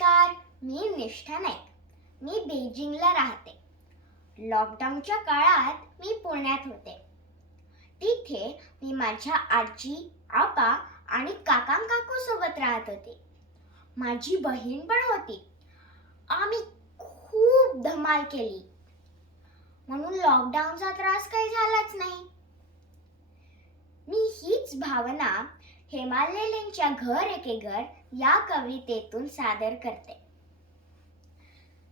नमस्कार, मी निष्ठा नाईक. मी बेजिंगला राहते. लॉकडाऊनच्या काळात मी पुण्यात होते. तिथे मी माझ्या आजी, आबा आणि काका-काकू सोबत राहत होते. माझी बहीण पण होती. आम्ही खूप धमाल केली. म्हणून लॉकडाऊनचा त्रास काही झालाच नाही. मी हीच भावना हेमाल लेलेंच्या घर एके घर या कवितेतून सादर करते.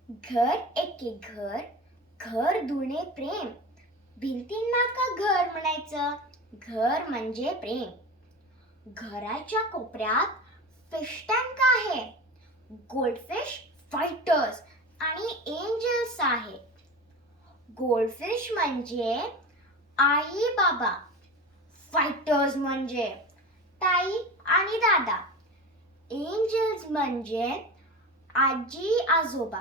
घर एके घर, घर दुणे प्रेम, भिंतींना का घर म्हणायचं, घर म्हणजे प्रेम. घराच्या कोपऱ्यात फिश टँक आहे, गोल्डफिश, फायटर्स आणि एंजल्स आहे. गोल्डफिश म्हणजे आई बाबा, फायटर्स म्हणजे ताई आणि दादा, एंजल्स म्हणजे आजी आजोबा.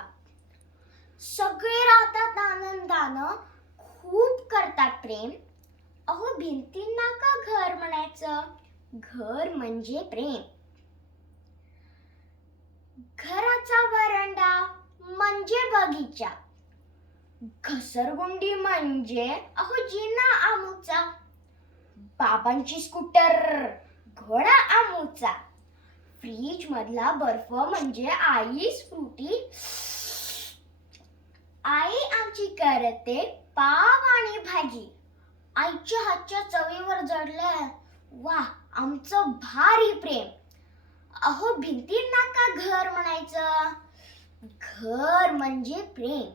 सगळे राहतात आनंदानं, खूप करतात प्रेम. अहो भिंतींना का घर म्हणायचं, घर म्हणजे प्रेम. घराचा वरांडा म्हणजे बगीचा, घसरगुंडी म्हणजे अहो जिना आमूचा, बाबांची स्कूटर घोडा आमूचा, फ्रीज मधला बर्फ म्हणजे आईस फ्रुटी. आई आमची करते पाव आणि भाजी, आईच्या हातच्या चवीवर जडलंय वा आमचं भारी प्रेम. अहो भिंतींना का घर म्हणायचं, घर म्हणजे प्रेम.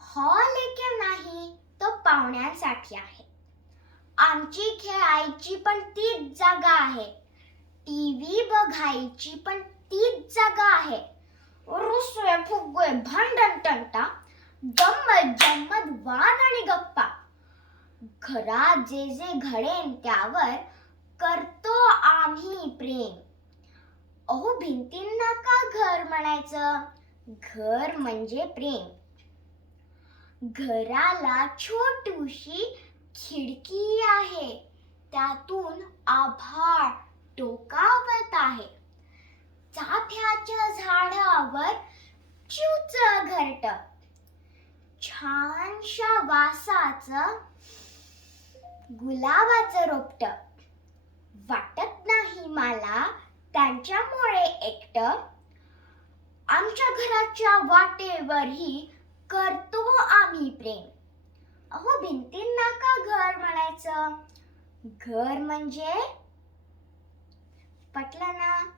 हॉल एके नाही तो पाहुण्यांसाठी आहे. आमची खेळायची पण तीच जागा आहे, टीव्ही बघायची पण तीच जागा आहे. रुसवे फुगवे भांडण तंटा, गंमत जम्मत वाद आणि गप्पा. घरात जे जे घडेन त्यावर करतो आम्ही प्रेम. अहो भिंतींना का घर म्हणायचं, घर म्हणजे प्रेम. घराला छोटूशी खिडकी आहे, त्यातून आभाळ डोकावत आहे. चाफ्याच्या झाडावर चिवच घरट, छानशा वासाचं गुलाबाचं रोपट. वाटत नाही मला त्यांच्यामुळे एकटं, आमच्या घराच्या वाटेवरही करतो आम्ही प्रेम. अहो भिंतींना का घर म्हणायचं, घर म्हणजे पटलं ना.